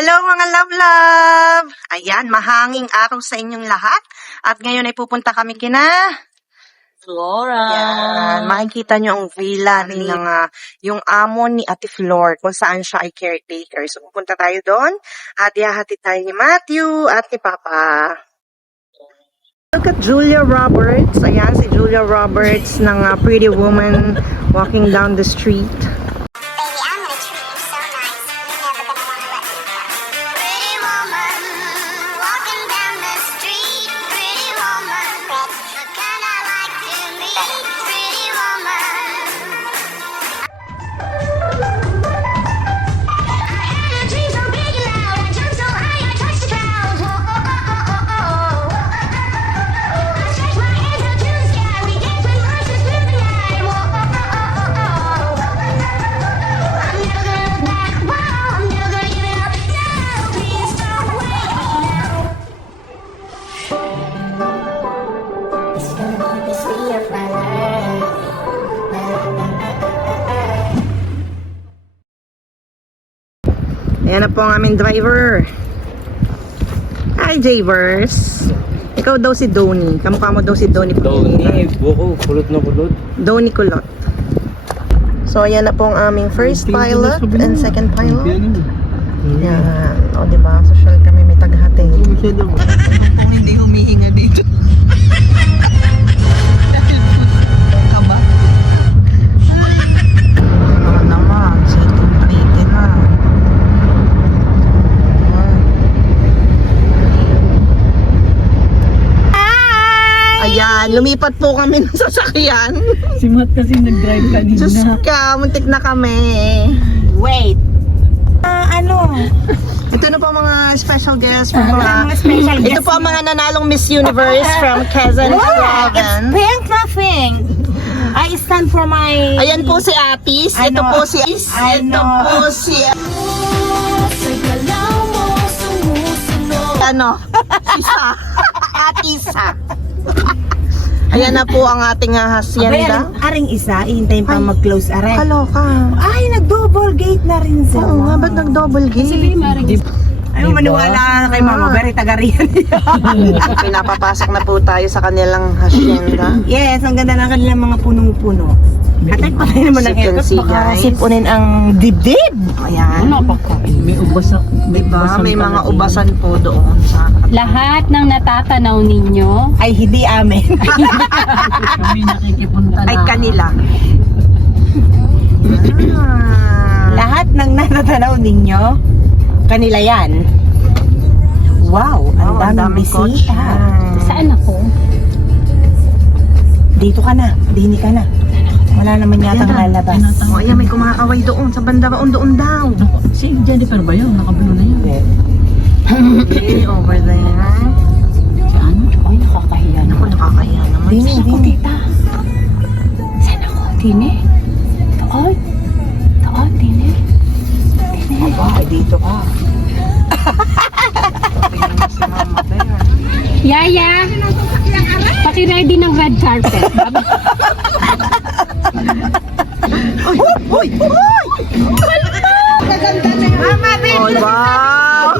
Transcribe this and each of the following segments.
Hello mga love-love! Ayan, mahanging araw sa inyong lahat. At ngayon ay pupunta kami kina Flora. Ayan, makikita nyo ang villa ng yung amo ni Ate Flor kung saan siya ay caretaker. So pupunta tayo doon at ihahatid tayo ni Matthew at ni Papa. Look at Julia Roberts. Ayan, si Julia Roberts ng Pretty Woman walking down the street. Ayan na po ang aming driver. Hi, Javers. Ikaw daw si Donnie. Kamukha mo daw si Donnie. Donnie, buko, kulot na kulot. Donnie Kulot. So, ayan na po ang aming first pilot and second pilot. Yan. O, diba? Social kami, may tagahatid. Kung hindi humihinga dito. Kaba? Ano naman? Sitong pretty na. Ayan, lumipat po kami ng sasakyan. Si Matt kasi nag-drive kanina. Diyos ka, muntik na kami. Wait. Ito na po mga special guests from ito po ang mga nanalong Miss Universe from Quezon Province. Pink nothing. I stand for my... Ayan po si Atis. Ito po si Ito po si Isa. Atisa. Ayan na po ang ating hacienda. Aring isa, ihintayin pa mag-close aray. Kaloka. Ay, nag-double gate na rin siya. Oo nga, ba't nag-double gate? Ay, maniwala kay Mama, very tagarihan. Pinapapasok na po tayo sa kanilang hacienda. Yes, ang ganda ng kanilang mga punong-puno. At ay patay naman ng As you can aircon, see, baka guys. sipunin ang dibdib. Ayan. May ubasan. Diba? May mga ubasan po doon sa... Lahat ng natatanaw ninyo, Ay, hindi amin. Kami nakikipunta na. Ay, kanila. Lahat ng natatanaw ninyo, kanila yan. Wow, ang daming bisita. saan ako? Dito ka na, dini ka na. Wala naman yatang lalabas. Oh, ayan, may kumakaway doon sa banda doon daw. Si Jennifer ba yun? Nakabulo na yun. Okay, over there. Saan? Ay, nakakahiya na. Ako, nakakahiya naman. Dini, Ako, dini. tita. Saan ako? Tine? Doon? Doon, Tine? Tine? Aba, dito ka. Si Mama Bear. Yaya! Paki-ready ng red carpet. Uy! Mama, Oh, wow!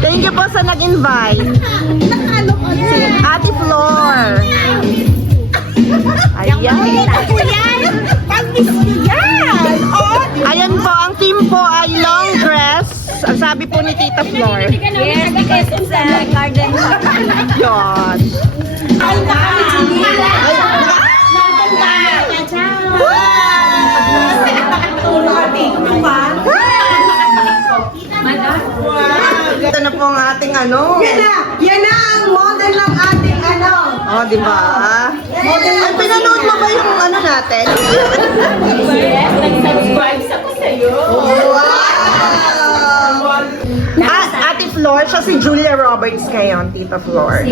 Thank you po sa nag-invite. Si Ate Flor. Ayan. Ayan po, ang team po ay long dress. Ang sabi po ni Tita Flor. Yes, because it's a garden. Yun. Ito na po ang ating ano. Yan na ang model ng ating ano. Oh, di ba? Ay, pinanood mo ba yung ano natin? Yes, nag-subscribe ako sa'yo. Ate Flor, siya si Julia Roberts ngayon, Tita Flor.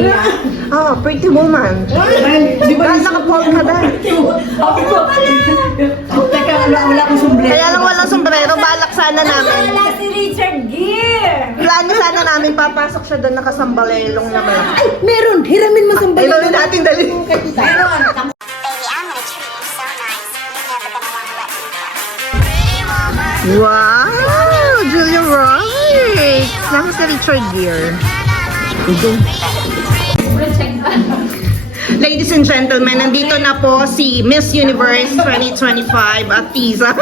Oh, pretty woman. Di ba naka-pop ka na? Teka, wala akong sombrero. Kaya lang walang sombrero, balak sana namin. Wala si Richard Gere. Plano sana namin, papasok siya doon nakasambalelong na malaki. Ay, meron. Hiramin mo sombrero. Ay, natin dali. Meron. Baby, I'm gonna treat you so nice. You're never gonna wanna let me go. Wow! Julia Roberts! Nasa si Richard Gere. Ladies and gentlemen, nandito na po si Miss Universe 2025 at Tiza.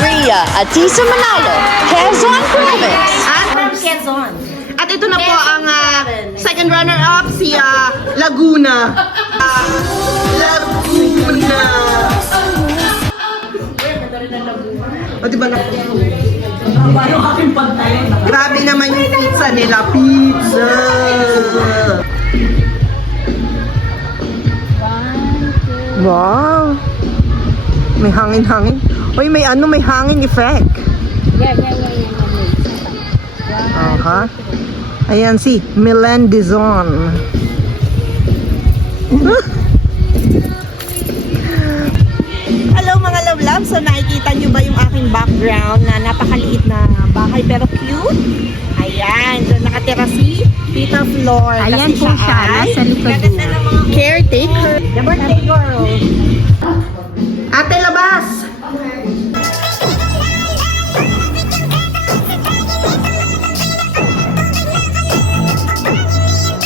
Rhea Atisa Manalo, Quezon Province. At ito na po ang second runner-up, si Laguna. Laguna. O, diba na? Grabe naman yung pizza nila. Pizza! Wow! May hangin-hangin. Uy, may hangin effect. Yeah. Aha. Ayan si Milan Dizon. Hello mga love love. So nakikita nyo ba yung aking background na napakaliit na bahay pero cute? Ayan. Doon nakatira si Tita Flor. Ayan po siya, nasa likod niya. Caretaker. The birthday girl. Ate, labas!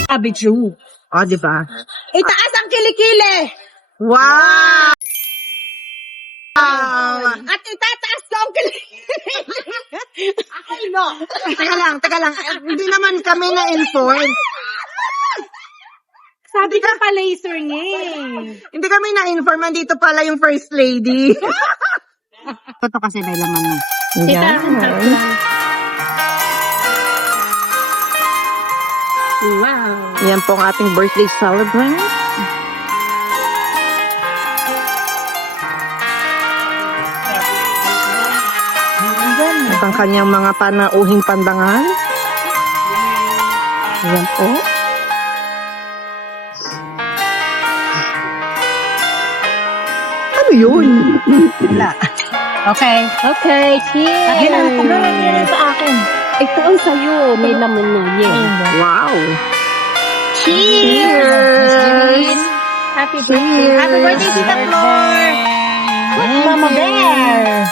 Abiju. O, diba? Itaas ang kilikili. Wow! At itataas ko ang kilikili. Ay, no. Teka lang. Hindi naman kami na-inform. Sabi ka pa laser niya Hindi kami na-inform. Nandito pala yung First Lady. Ito kasi may laman mo. Yan. Wow. Yan po ang ating birthday celebrant. At ang kanyang mga panauhing pandangan. Yan po. Ano yun? Okay. Okay, cheers! Sa akin. Ito ang sayo, may laman na. Yeah. Wow! Cheers! Happy birthday! Happy birthday, Tita Flor. Mama Bear.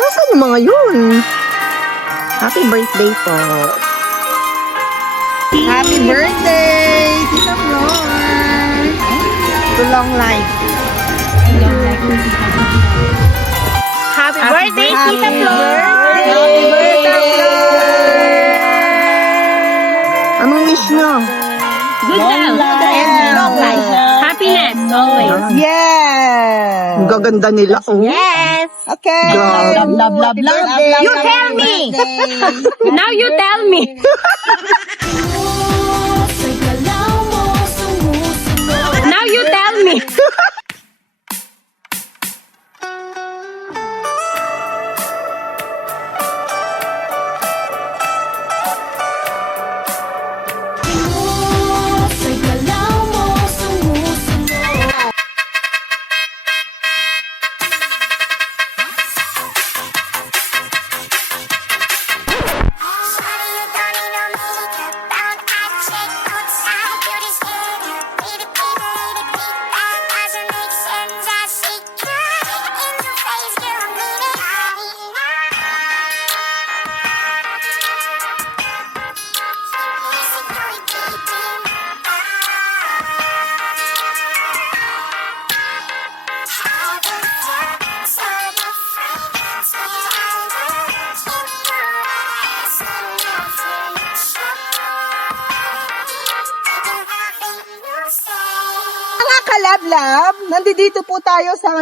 Nasaan yung mga yun? Happy birthday po. Happy birthday, Tita Flor. To long life. Happy birthday, Tita Flor. Happy birthday, Anong wish nyo? Good health and long life. Happiness always. Yes! Ang gaganda nila. Oh. Yes. Okay. Love. You tell me. Now you tell me. Now you tell me. Mga kalab-lab, nandito po tayo sa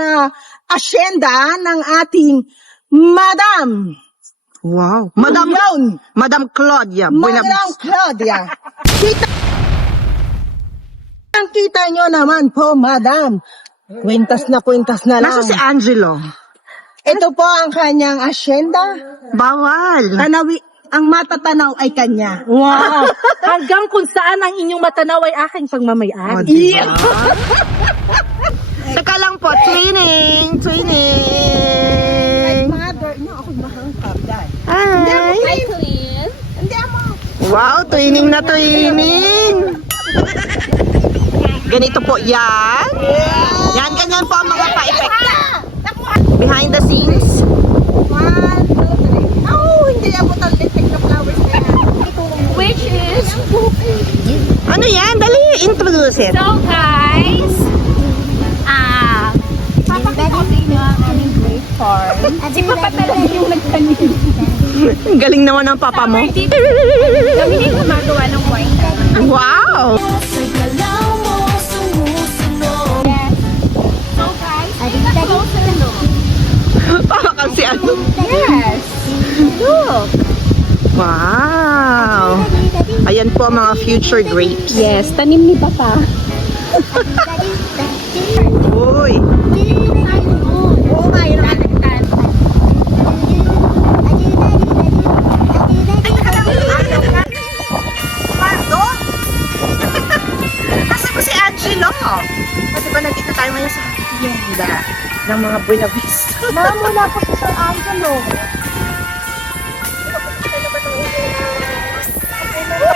asyenda ng ating Madam. Wow. Madam Yun. Madam Claudia. Madam Claudia. Kita nyo naman po, Madam. Kwintas na lang. Nasa si Angelo? Ito po ang kanyang asyenda. Bawal. Ang matatanaw ay kanya. Wow! Hanggang kung saan ang inyong matanaw ay aking pagmamayari. Diba? Teka lang po, twinning. Mother, no, ako mahangkap dahil. Hi. Hindi mo. Wow, twinning na twinning. Ganito po yan. Yan, ganyan po ang mga pa-effect. Behind the scenes. 1, 2, 3. Which is Ano yan? Dali, introduce it. so guys. Papakita ko sa inyo ang aming grape farm. Si Papa talaga yung nagtanim. Galing naman ng papa mo. Kami yung gumagawa ng wine. Wow! Yes. So guys, take a closer look. Para kasi ano. Yes. Look. Wow! Ayan po ang mga future grapes. Yes, tanim ni Papa. Uy! Oo nga, yun ang ating Mardo? Kasi po si Angelo. Kasi ba nandito tayo ngayon sa hacienda ng mga Buena Vista. Mula po sa Sir Angelo.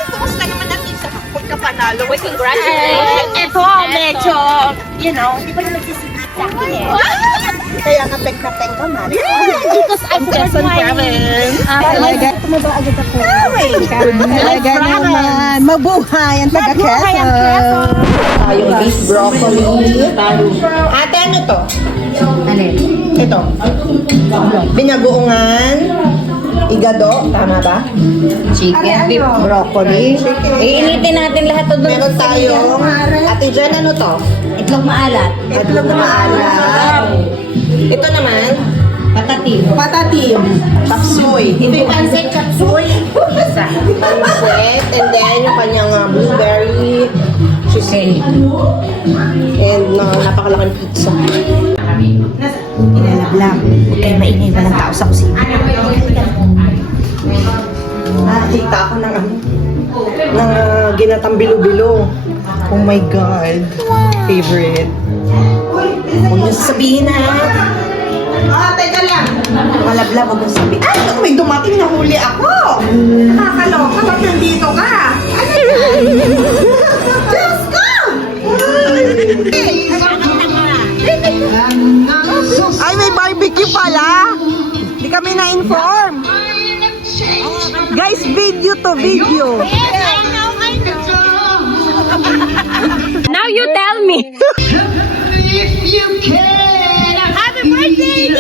Kumusta naman natin sa pagkapanalo? Wait, congratulations. Ito, medyo, you know, di pa na nagsisigit sa akin eh. Kaya kapeg ka, Mari. Because I'm Quezon Province. Talaga, tumaba agad ako. Talaga Let's naman. Mabuhay ang taga Quezon. Yung beef broccoli. Ate, ano to? Alin? Ito. Binagoongan. Igado, tama ba? Chicken, beef, broccoli. Iinitin natin lahat to doon. Meron tayong, Ate Jen, ano to? Itlog maalat. Itlog na maalat. Ito naman, Patatim. patatim. Tapsoy. Ito yung pancit chapsuy. pancit. And then, yung kanyang blueberry cheesecake. And napakalaking pizza. Inalablang. Huwag kayo maingay ba ng tao sa kusina? Nakita ako ng ginatang bilo-bilo. Oh my God. Favorite. Huwag niyo sasabihin ha. Teka lang. Malabla, huwag niyo sabihin. Ay, may dumating na huli ako. Nakakaloka, ba't nandito ka? Ano yan? Diyos ko! Ay, may barbecue pala. Di kami na-inform. Guys, video to video. Now you tell me. Happy birthday!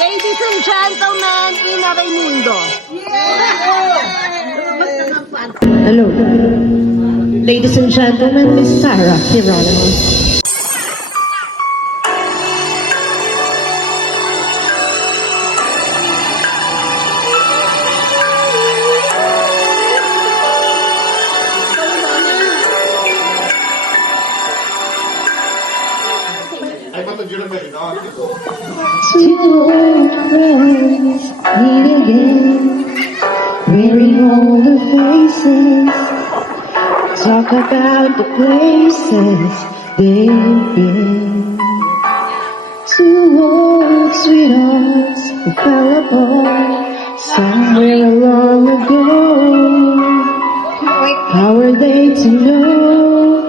Ladies and gentlemen, Ina Raimundo. Hello. Ladies and gentlemen, Miss Sarah Geronimo. Two old friends meet again, wearing older faces, talk about the places they've been. Two old sweethearts who fell apart somewhere long ago. How are they to know?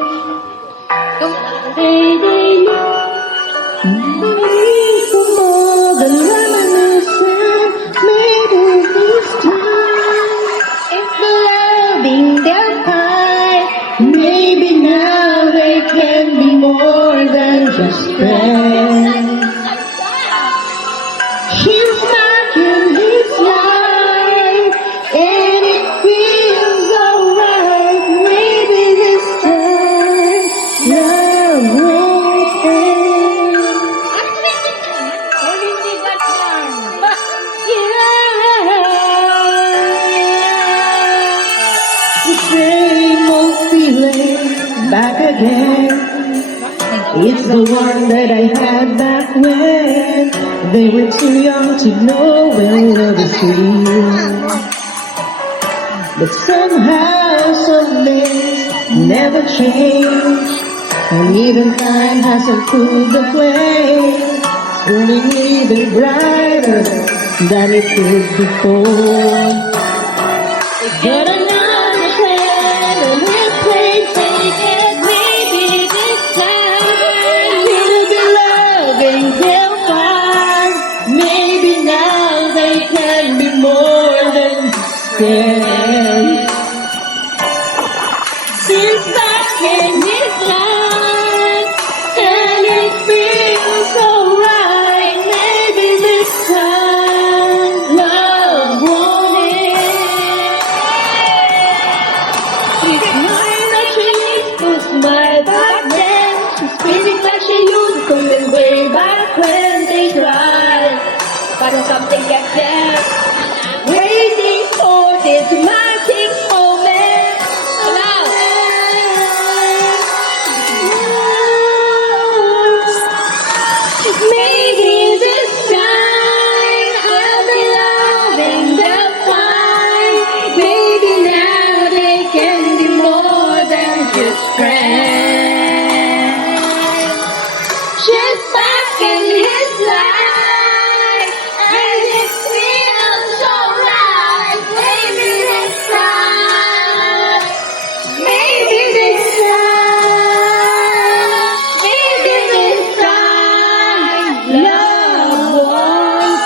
They know. From all the reminiscence made of this time, it's the loving their pie. Maybe now they can be more than just friends. She's back in his life, and it feels alright. Maybe this time love will stay. The same old feeling back again. It's the one that I had back when they were too young to know when love is real. But somehow, some things never change. And even time hasn't cooled the flame. It's burning even brighter than it did before. But another hand and we'll play take it. Maybe this time we'll be loving till far. Maybe now they can be more than friends. Since back in his life, and it feels so right. Maybe this time love won't end. She's smiling like she used to smile back then. She's speaking like she used to in way back when they cried. But something like that, waiting for this magic moment. Maybe this time I'll be loving the fine. Maybe now they can be more than just friends. Just back in his life, and it feels so right. Maybe this time, maybe this time, maybe this time, love won't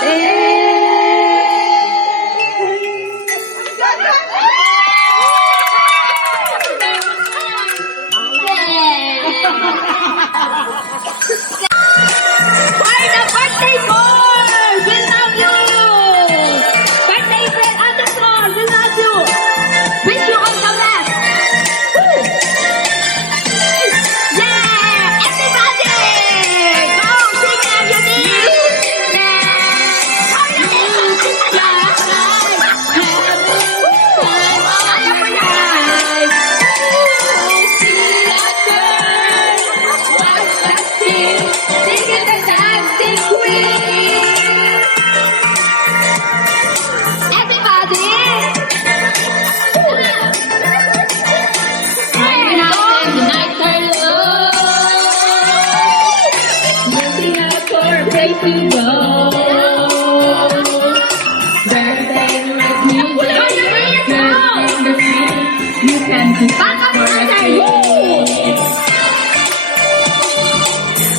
For the birthday boys, we love you! Birthday friend underscore, we love you! Wish you all the best! Woo! Yeah! Everybody! Go sing as you need!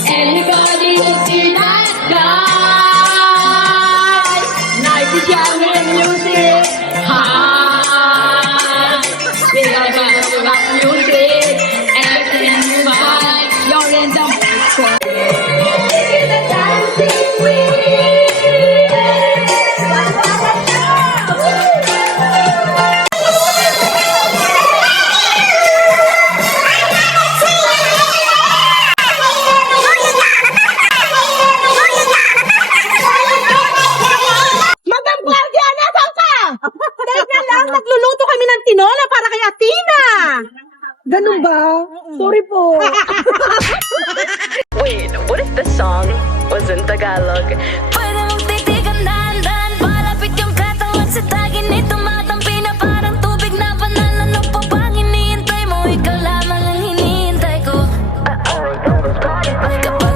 Anybody who see that guy, life is young and music high. We are gonna rock music, everything's fine. You're in the mood. It's a dancing queen. Madam Claudia, nasaan ka? Teka lang, nagluluto kami ng tinola para kay Athena. Ganun ba? Sorry po. Wait, what if the song was in Tagalog? Pwede mong titigan dahan-dahan. Palapit yung katawan sa tagin nito. Matampi na parang tubig na banal. Ano pa bang hinihintay mo? Ikaw lamang ang hinihintay ko. Kapag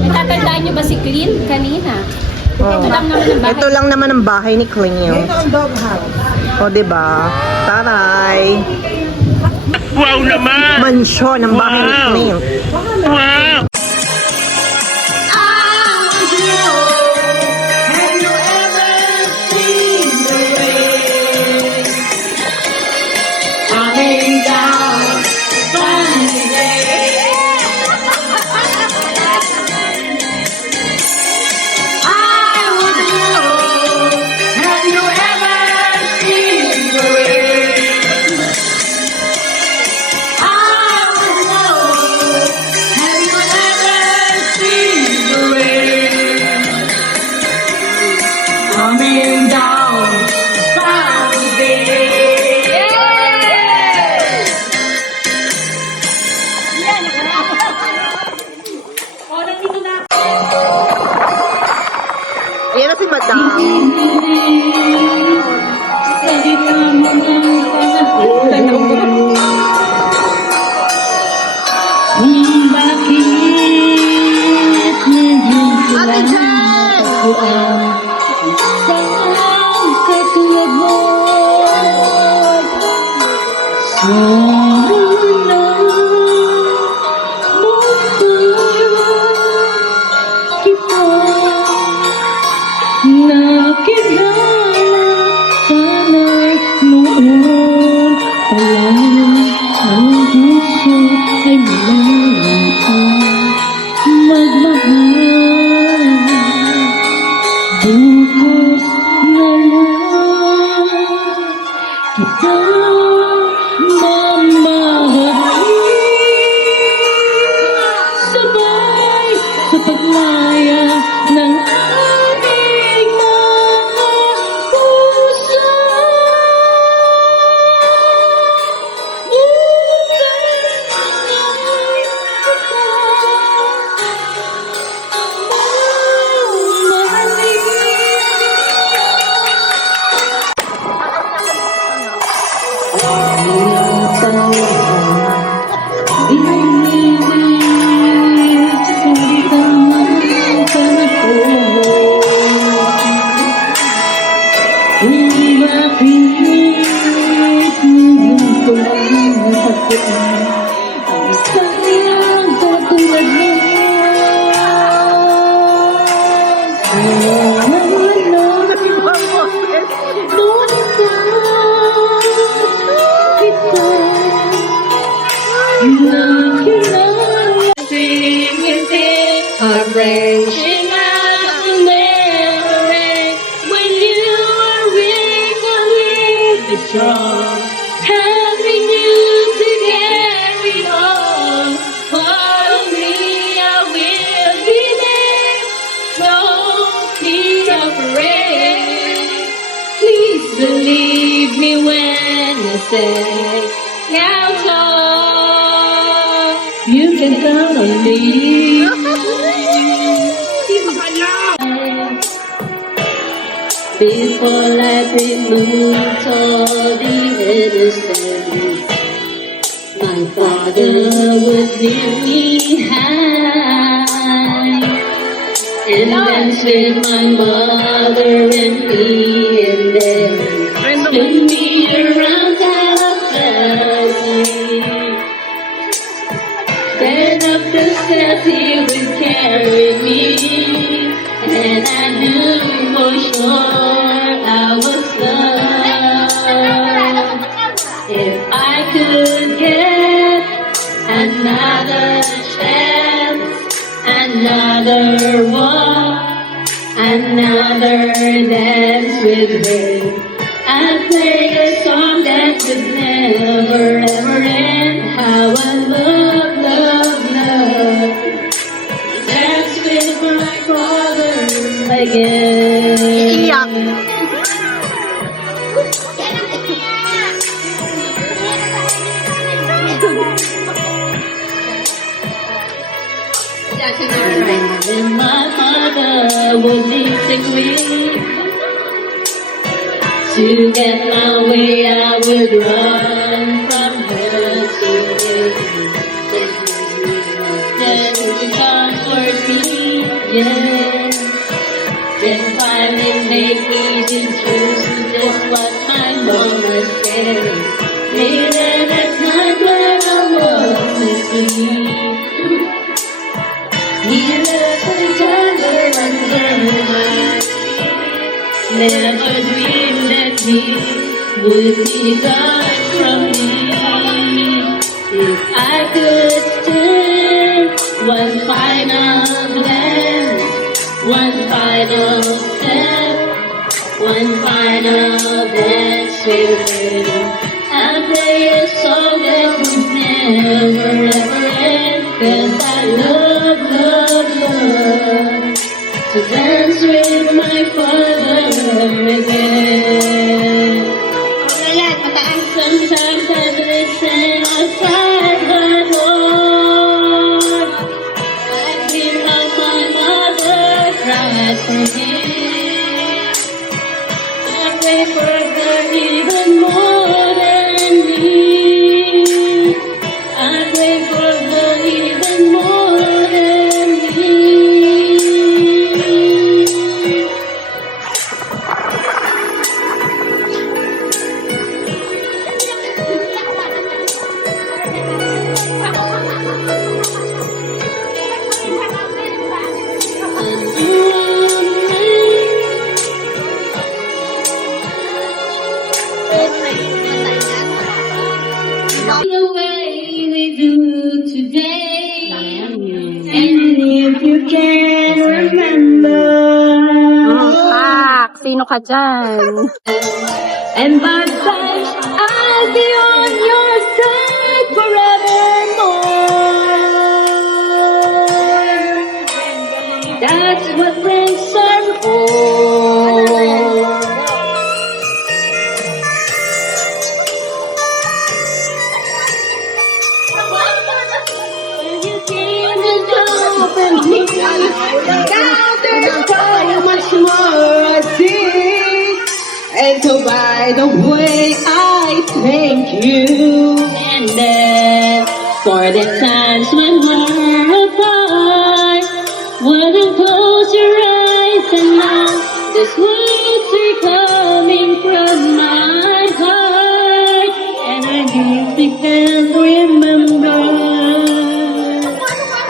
Natatandaan niyo ba si Clean kanina? Ito lang naman ang bahay ni Cleo. Ito ang doghouse. O, diba? Taray! Wow naman! Mansyon ang bahay ni Cleo. Wow! Coming down someday. Heartbreaking out the memory when you were weak or really strong, helping you to carry on. For me, I will be there. Don't be afraid. Please believe me when I say, now God, you can count on me. Before life removed all the innocence, my father would leave me high and dance with my mother and me, and then spin me around California. Then up the steps he would carry me, and I knew for sure I was loved. If I could get another chance, another walk, another dance with him, I'd play a song that could never ever end. How I love, love, love, dance with my father again. Iiyak. When my mother would disagree, to get my way I would run from her to him. Then to comfort me, yeah. Then finally make me to choose just what my mama said. Late at night when I was asleep, he left each other under my feet. Never dreamed that he would be gone from me. If I could stand one final glance, one final step, one final dance with him, I'd play a song that would never ever end. 'Cause I love, love, love to dance with my father again. Sometimes I listen outside my door. I hear how my mother cried for him. I pray for her even more than me. I pray you can remember. Pak, sino ka dyan? And by times I'll be on your side forevermore. That's what friends are for. When you came and opened me, now there's so much more I see. And so by the way, I thank you. And then for the times when we're apart, when you close your eyes and now these words are coming from my heart, and I deeply can remember.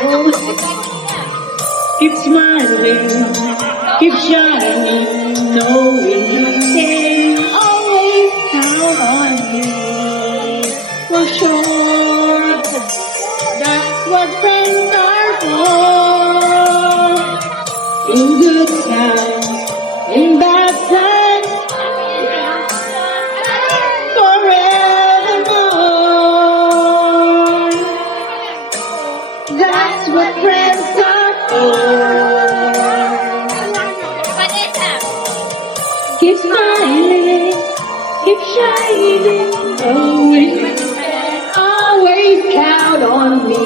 Oh, keep smiling, keep shining, knowing you can always count on me. For sure, that's what friends are for. In good times, in bad times, forevermore. That's what friends are for. Keep smiling, keep shining, always count on me.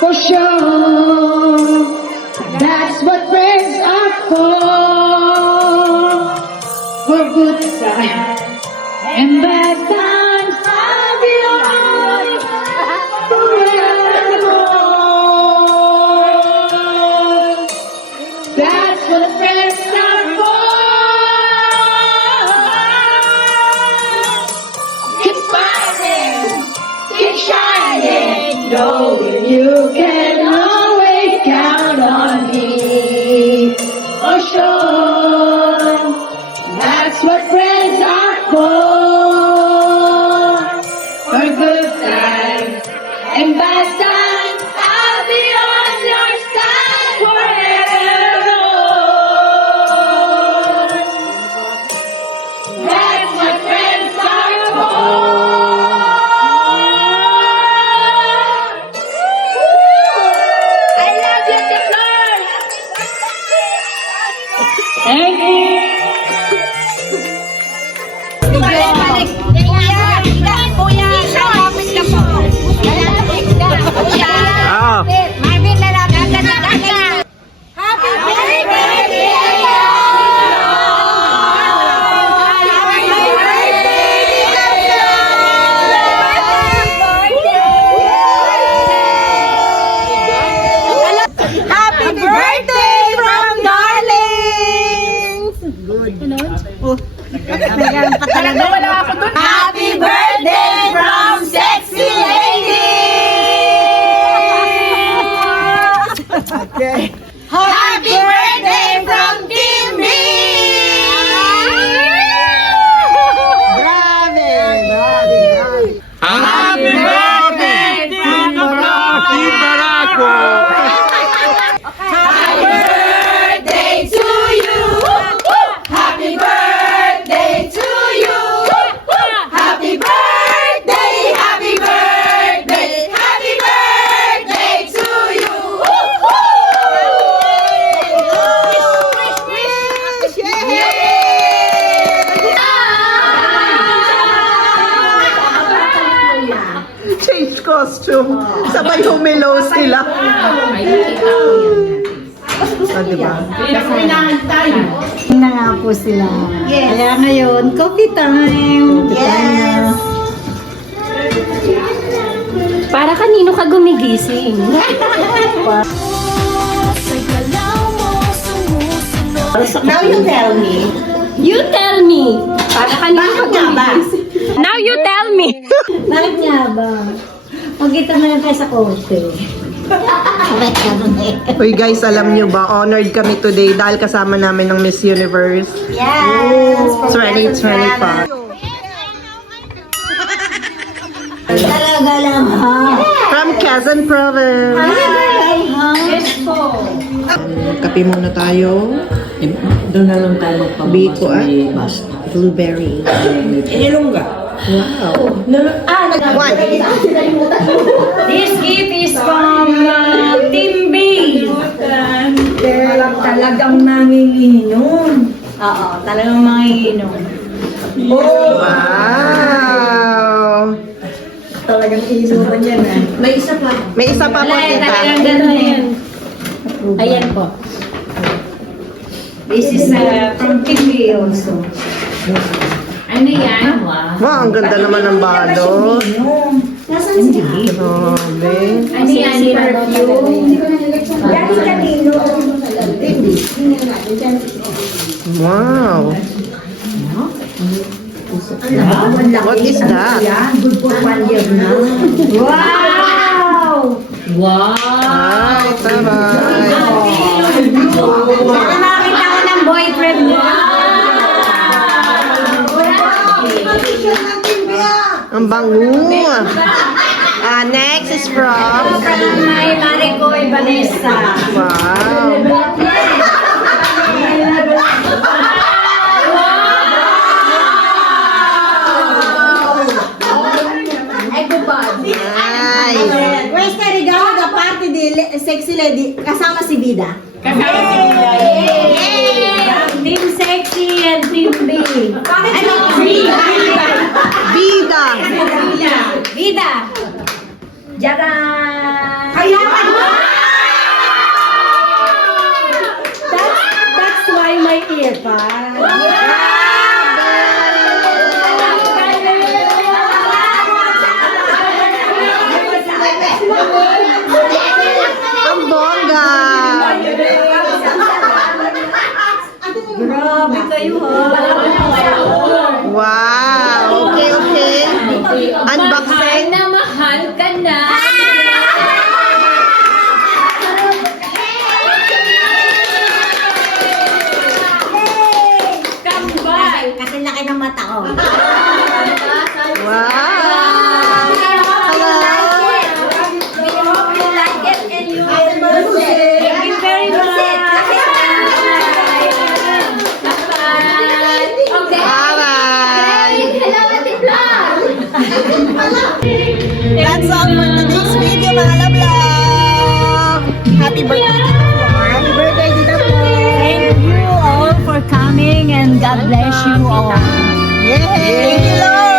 For sure, that's what friends are for good times and bad times, I'll be on forevermore. That's what friends are for. Keep smiling, keep shining, knowing you can always count on me. For sure, that's what friends are for good times and bad times, I'll be on your side forever. That's what friends are for. I love you, Tiflor. Thank you. Ah, Happy birthday from darling! Happy birthday from sexy lady! Happy birthday from Timmy! happy birthday, Team Barako! Happy birthday to you! Happy birthday to you! Happy birthday, happy birthday, happy birthday to you! Change costume. Sabay humilo sila. Diba? Na nga po sila. Yes. Kaya ngayon, coffee time. Yes. Para kanino ka gumigising? Now you tell me. You tell me. Para kanino ka gumigising? Now you tell me. Bakit nga ba? Magkita na lang tayo sa kote. Uy guys, alam nyo ba, honored kami today dahil kasama namin ng Miss Universe. Yes! 2025. Talaga lang ha? From Quezon Province. Talaga lang ha? Kape muna tayo. Doon na lang tayo Biko at blueberry. Wow. One. This gift is from Team B. Talagang nanginginom. Oo, talagang nanginginom. Wow. Talagang inuman yan eh. May isa pa po, tita. Talagang gano'n yan. Ayan po. This is from Team B also. Ano yan? Wow, ang ganda naman ng balot. Nasaan si B? Grabe. Ano yan? Perfume? Dati kanino? Wow. What is that? Good for 1 year na. Wow! Ay, taray. Saka nakakita ko ng boyfriend mo. Ang bango. Next is from... From my Maricoy Vanessa. Wow. Nice. Questa regalo da parte di Sexy Lady kasama si Vida. Team Sexy and Team B. Ano? Vida. Vida. Vida. Jada. Kaya That's why my earpad. Ang bongga. Grabe kayo ha. Wow. Okay, okay. Unboxing. Na mahal ka na. Kambal. Kasi laki ng mata ko. Wow. Hello. We hope you like it and you will love it. Thank you very much. Bye-bye. Okay. Bye-bye. Hello, Ate Vlog. That's all for today's video, mga love. Happy birthday, Tita Flor. Happy birthday, Tita Flor. Thank you all for coming and God bless you all. Yay! Thank you, Lord.